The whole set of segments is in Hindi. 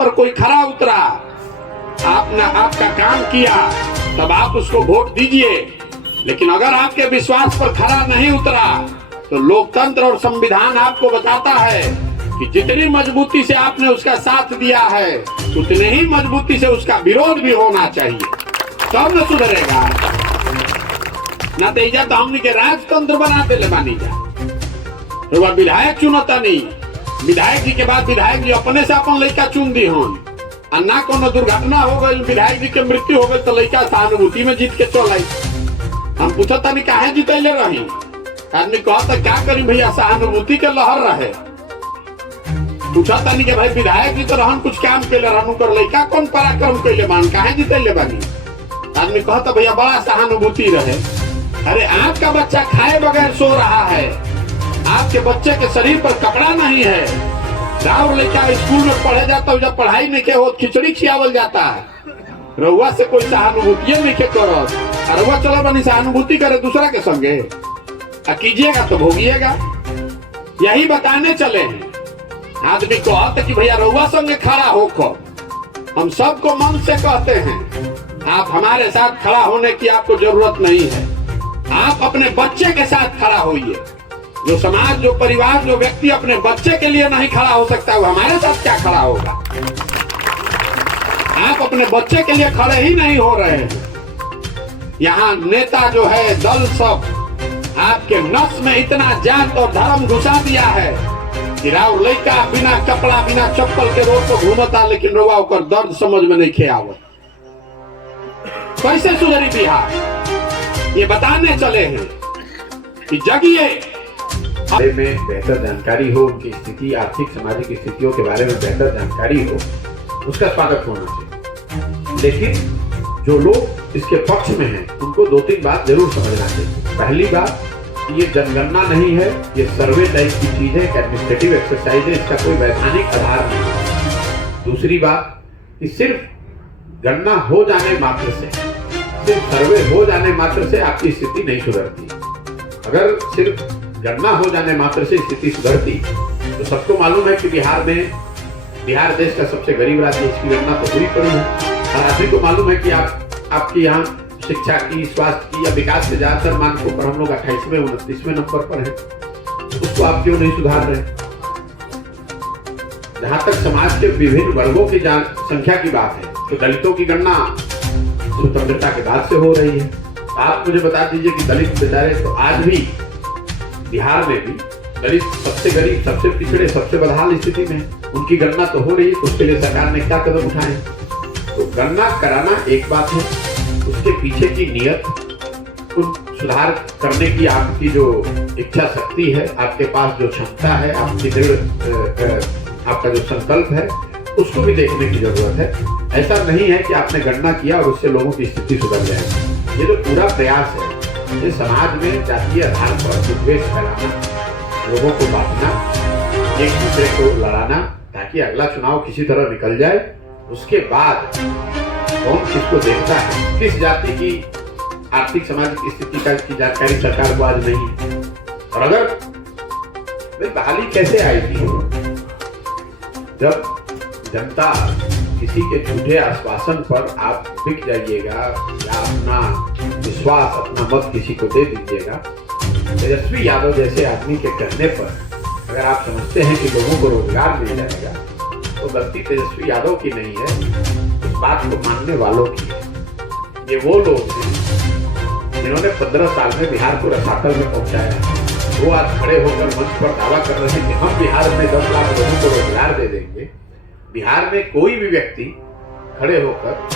पर कोई खरा उतरा, आपने आपका काम किया, तब आप उसको वोट दीजिए। लेकिन अगर आपके विश्वास पर खरा नहीं उतरा तो लोकतंत्र और संविधान आपको बताता है कि जितनी मजबूती से आपने उसका साथ दिया है उतने ही मजबूती से उसका विरोध भी होना चाहिए, तब न सुधरेगा। ना तेजा तो हमने के राजतंत्र बना दे ले बानी जा, तो वह विधायक चुनता नहीं, विधायक जी के बाद विधायक जी अपने से अपन लड़का चुन दी हों, और ना कोनो दुर्घटना हो गई, विधायक जी के मृत्यु हो गई तो लड़का सहानुभूति में जीत के चल आई। हम पूछता नहीं काहे जीतले रही, आदमी कहता क्या करी भैया, सहानुभूति के लहर रहे। पूछता नहीं कि भाई विधायक जी तो रहन कुछ काम के रहन कर लड़का कौन पराक्रम कैले मान काहे जीतले बानी। आदमी कहता भैया बड़ा सहानुभूति रहे। अरे आपका बच्चा खाए बगैर सो रहा है, आपके बच्चे के शरीर पर कपड़ा नहीं है, गाँव लड़का स्कूल में पढ़े जाता है, जब पढ़ाई नहीं के हो खिचड़ी खियावल जाता है, रउआ से कोई सहानुभूति नहीं के करो, रउआ चलो बनी सहानुभूति करे दूसरा के संगे, कीजिएगा तो भोगिएगा। यही बताने चले हैं। आदमी कहते कि भैया रउआ संगे खड़ा होकर, हम सबको मन से कहते हैं आप हमारे साथ खड़ा होने की आपको जरूरत नहीं है, आप अपने बच्चे के साथ खड़ा होइए। जो समाज, जो परिवार, जो व्यक्ति अपने बच्चे के लिए नहीं खड़ा हो सकता वो हमारे साथ क्या खड़ा होगा। आप अपने बच्चे के लिए खड़े ही नहीं हो रहे हैं। यहाँ नेता जो है, दल सब आपके नस में इतना जात और धर्म घुसा दिया है कि राव लड़का बिना कपड़ा बिना चप्पल के रोड पर घूमता, लेकिन रोवा होकर दर्द समझ में नहीं खेआवत। कैसे सुधरी बिहार, ये बताने चले हैं कि जगिए। बारे में बेहतर जानकारी हो, उनकी स्थिति, आर्थिक सामाजिक स्थितियों के बारे में बेहतर जानकारी हो, उसका स्वागत होना चाहिए। लेकिन जो लोग इसके पक्ष में हैं उनको दो तीन बात जरूर समझना चाहिए। पहली बात, ये जनगणना नहीं है, ये सर्वे टाइप की चीज है, एडमिनिस्ट्रेटिव एक्सरसाइज है, इसका कोई वैधानिक आधार नहीं है। दूसरी बात कि सिर्फ गणना हो जाने मात्र से, सिर्फ सर्वे हो जाने मात्र से आपकी स्थिति नहीं सुधरती। अगर सिर्फ गणना हो जाने मात्र से स्थिति सुधरती तो सबको मालूम है कि बिहार देश का सबसे गरीब राज्य, इसकी गणना तो पूरी पड़ी है। और आप ही को मालूम है कि आपकी यहाँ शिक्षा की, स्वास्थ्य की या विकास के ज्यादातर मानकों पर हम लोग 28वें 29वें नंबर पर हैं। उसको आप क्यों नहीं सुधार रहे। जहां तक समाज के विभिन्न वर्गों की संख्या की बात है तो दलितों की गणना स्वतंत्रता के बाद से हो रही है। आप मुझे बता दीजिए कि दलित बेचारे तो आज भी बिहार में भी दलित सबसे गरीब, सबसे पिछड़े, सबसे बदहाल स्थिति में, उनकी गणना तो हो रही है। उसके लिए सरकार ने क्या कदम उठाए। तो गणना कराना एक बात है, उसके पीछे की नियत, उन सुधार करने की आपकी जो इच्छा शक्ति है, आपके पास जो क्षमता है, आपकी आपका जो संकल्प है, उसको भी देखने की जरूरत है। ऐसा नहीं है कि आपने गणना किया और उससे लोगों की स्थिति सुधर जाएगी। ये जो पूरा प्रयास है, ये समाज में जातीय आधार पर विद्वेष फैलाना, लोगों को बांटना, एक दूसरे को लड़ाना, ताकि अगला चुनाव किसी तरह निकल जाए। उसके बाद कौन किसको देखता है, किस जाति की आर्थिक सामाजिक स्थिति की जानकारी सरकार को आज नहीं है। और अगर भाई बहाली कैसे आएगी जब जनता किसी के झूठे आश्वासन पर आप बिक जाइएगा या अपना विश्वास, अपना मत किसी को दे दीजिएगा। तेजस्वी यादव जैसे आदमी के कहने पर अगर आप समझते हैं कि लोगों को रोजगार मिल जाएगा तो गलती तेजस्वी यादव की नहीं है, उस बात को मानने वालों की है। ये वो लोग हैं जिन्होंने 15 साल में बिहार को रसातल में पहुंचाया। वो आज खड़े होकर मंच पर दावा कर रहे हैं कि हम बिहार में 10 लाख लोगों को रोजगार दे देंगे। बिहार में कोई भी व्यक्ति खड़े होकर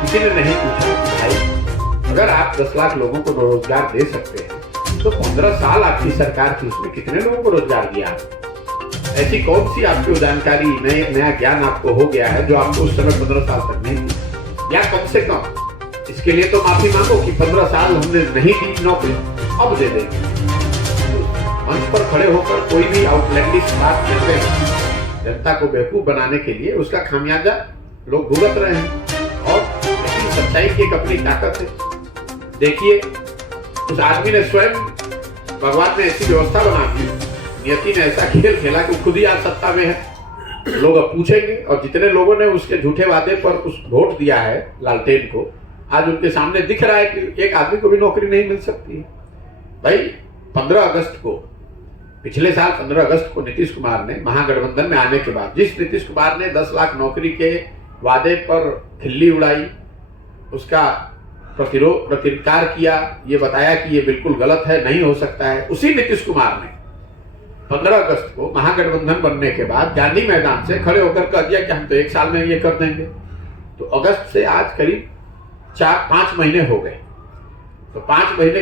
किसी ने नहीं पूछा कि भाई अगर आप 10 लाख लोगों को रोजगार दे सकते हैं तो 15 साल आपकी सरकार थी, उसमें कितने लोगों को रोजगार दिया। ऐसी कौन सी आपको जानकारी, नया ज्ञान आपको हो गया है जो आपको उस समय 15 साल तक नहीं थी। या कम से कम इसके लिए तो माफी मांगो कि 15 साल हमने नहीं दी नौकरी, अब दे देंगे। मंच पर खड़े होकर कोई भी आउटलैंडिश बात करते हैं जनता को बेवकूफ बनाने के लिए, उसका खामियाजा लोग भुगत रहे हैं। और लेकिन सच्चाई की एक अपनी ताकत है। देखिए, उस आदमी ने स्वयं, भगवान ने ऐसी व्यवस्था बना दी, नियति ने ऐसा खेल खेला कि खुद ही आज सत्ता में है। लोग अब पूछेंगे, और जितने लोगों ने उसके झूठे वादे पर उस वोट दिया है लालटेन को, आज उनके सामने दिख रहा है कि एक आदमी को भी नौकरी नहीं मिल सकती है। भाई 15 अगस्त को, पिछले साल 15 अगस्त को नीतीश कुमार ने महागठबंधन में आने के बाद, जिस नीतीश कुमार ने 10 लाख नौकरी के वादे पर खिल्ली उड़ाई, उसका प्रतिकार किया, ये बताया कि ये बिल्कुल गलत है, नहीं हो सकता है, उसी नीतीश कुमार ने 15 अगस्त को महागठबंधन बनने के बाद गांधी मैदान से खड़े होकर कह दिया कि हम तो 1 साल में ये कर देंगे। तो अगस्त से आज करीब 4-5 महीने हो गए। तो 5 महीने